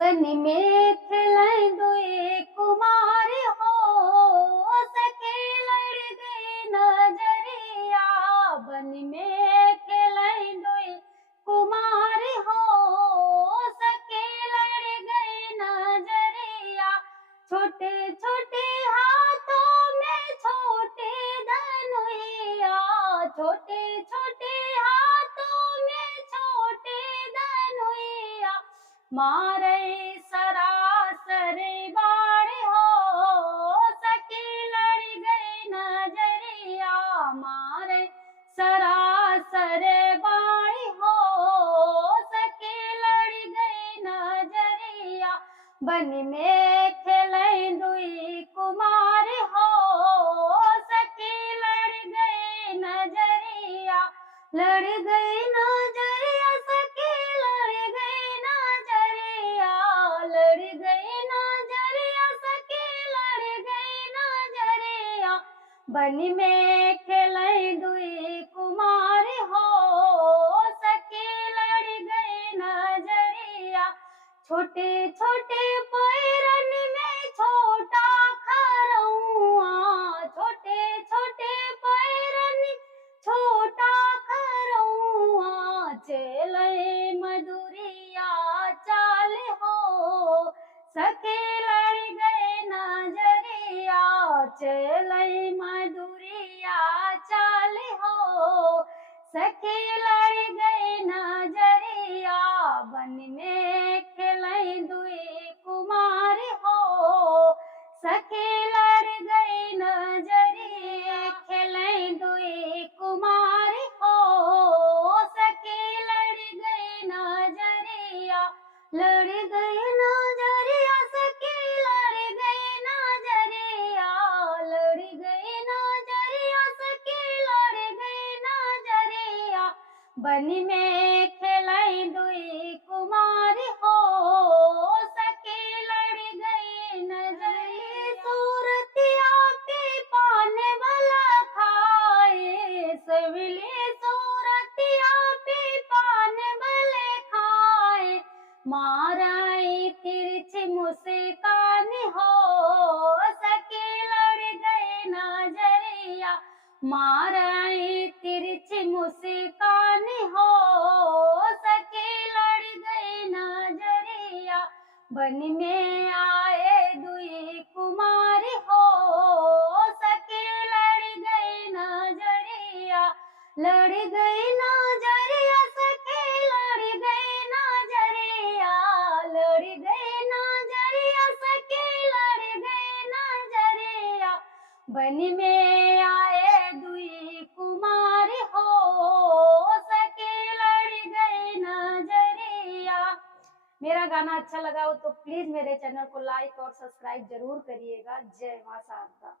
बन में खिलाई दुई कुमार हो, सके लड़ गई नजरिया। बन में खिलाई दुई कुमार हो, सके लड़ गई नजरिया। छोटे छोटे हाथों में छोटे धनुइया, छोटे छोटे हाथों में छोटे धनुइया। मारे सरासर बाण हो, सके लड़ गई नजरिया। मारे सरासर बाण हो, सके लड़ गई नजरिया। बन में खेले दुई कुमार हो, सके लड़ गई नजरिया। लड़ गई नजरिया, सके लड़ गई नजरिया। लड़ गई नजरिया, सके लड़ गई नजरिया। बन में खेले दुई कुमार हो, सके लड़ गई नजरिया। छोटे छोटे पैरन में छोटा खरौआ, छोटे छोटे पैरन छोटा खरौआ। चले मधुरिया चाल हो, सके लड़ गए नजरिया। चले मधुरिया चाल हो, सके लड़ गए नजरिया। बन में खेले दुई कुमार हो, सके लड़ गए नजरिया। खेले दुई कुमार हो, सके लड़ गए नजरिया। लड़ गए नजरिया, सके लड़ गए नजरिया। लड़ गए नजरिया, सके लड़ गए नजरिया। बन में खेले दुई कुमार हो, सके लड़ गई नजरिया। सूरतिया के पान वाला खाए, सविले सूरतिया पे पान वाले खाए। माराई तिरछी मुस्कान हो, सके लड़ गए नजरिया। माराई तिरछी मुस्कान हो, सके लड़ गए नजरिया। बन में आए दुई कुमार हो, सके लड़ गए नजरिया। लड़ गए नजरिया, सके लड़ गए नजरिया। लड़ गए नजरिया, सके लड़ गए नजरिया। बन में आए दुई कुमार हो, सके लड़ गए नजरिया। मेरा गाना अच्छा लगा हो तो प्लीज मेरे चैनल को लाइक और सब्सक्राइब जरूर करिएगा। जय मां शारदा।